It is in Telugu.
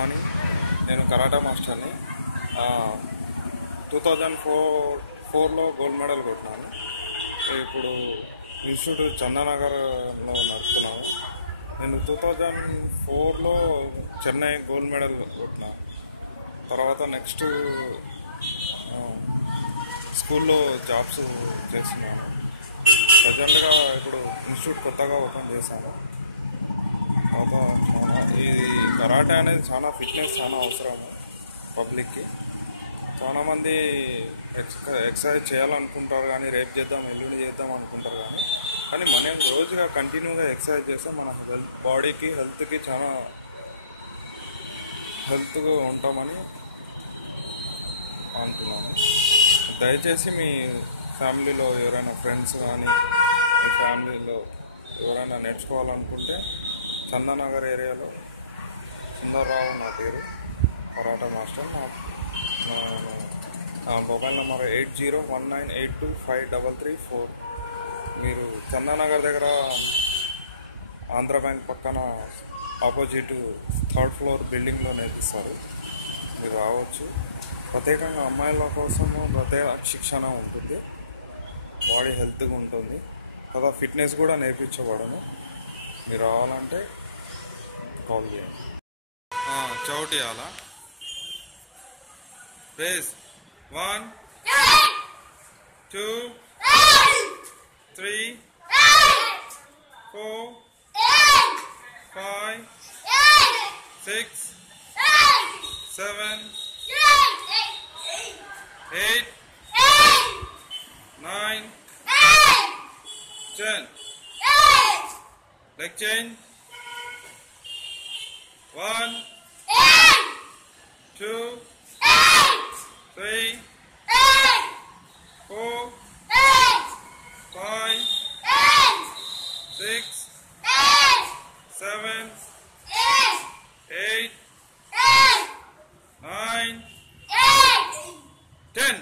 మార్నింగ్. నేను కరాటే మాస్టర్ని. 2004లో గోల్డ్ మెడల్ కొట్టినాను. ఇప్పుడు ఇన్స్టిట్యూట్ చందానగర్లో నడుపుతున్నాను. నేను 2004లో చెన్నై గోల్డ్ మెడల్ కొట్టినా. తర్వాత నెక్స్ట్ స్కూల్లో జాబ్స్ చేస్తున్నాను. ప్రజెంట్గా ఇప్పుడు ఇన్స్టిట్యూట్ కొత్తగా ఓపెన్ చేశాను. ఇది కరాటే అనేది చాలా ఫిట్నెస్ చాలా అవసరము పబ్లిక్కి. చాలామంది ఎక్సర్సైజ్ చేయాలనుకుంటారు కానీ రేపు చేద్దాం ఎల్లుండి చేద్దాం అనుకుంటారు కానీ మనం రోజుగా కంటిన్యూగా ఎక్సర్సైజ్ చేస్తే మన బాడీకి హెల్త్కి చాలా హెల్త్గా ఉంటామని అంటున్నాను. దయచేసి మీ ఫ్యామిలీలో ఎవరైనా ఫ్రెండ్స్ కానీ మీ ఫ్యామిలీలో ఎవరైనా నేర్చుకోవాలనుకుంటే చందానగర్ ఏరియాలో సుందర్రావు నా పేరు, కరాటే మాస్టర్. నా మొబైల్ నెంబర్ 8019825334. మీరు చందానగర్ దగ్గర ఆంధ్ర బ్యాంక్ పక్కన ఆపోజిట్ 3rd ఫ్లోర్ బిల్డింగ్లో నేర్పిస్తారు. మీరు రావచ్చు. ప్రత్యేకంగా అమ్మాయిల కోసము ప్రత్యేక శిక్షణ ఉంటుంది. బాడీ హెల్త్గా ఉంటుంది కదా, ఫిట్నెస్ కూడా నేర్పించబడను. మీరు రావాలంటే కాల్ చేయండి. చౌటి అలా రేస్ 1 2 3 4 5 6 7 8 9 10. Leg change. 1 2 3 4 5 6 7 8 9 10.